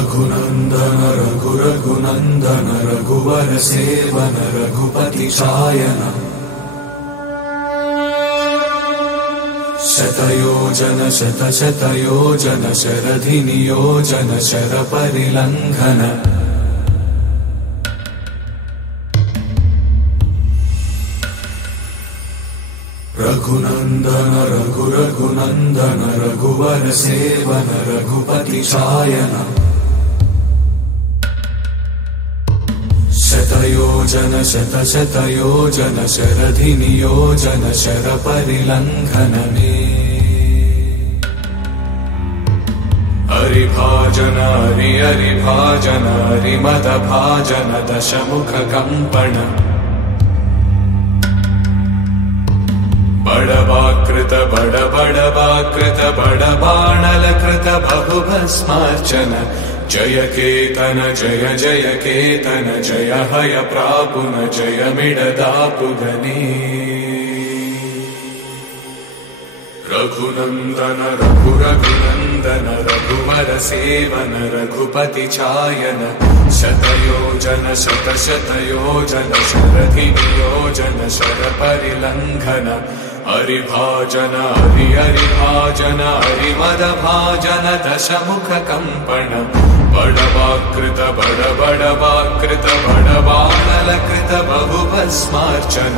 रघुनंदन रघुनंदन रघुवर सेवन रघुपति चायन शतयोजन शतशतयोजन शरधि नियोजन शर परिलंघन रघुनंदन रघुनंदन रघुवर सेवन रघुपति चायन शतयोजन शतशतयोजन शरधि नियोजन शर परिलंघन हरिभाजन हरिभाजन हरिमद भाजन दशमुख कंपन बड़वाकृत बड़बाणलकृत बहुभस्मार्चन जय केतन जय जय केतन जय हय प्रापुन जय मिडदापुगनी रघुनंदन रघुनंदन रघुवर सेवन रघुपति चायन शतयोजन शतशतयोजन शरधि नियोजन शर परिलंघन हरिभाजन हरिभाजन हरिमद भाजन दशमुख कंपन बड़वाकृत बड़बाणलकृत बहुभस्मार्चन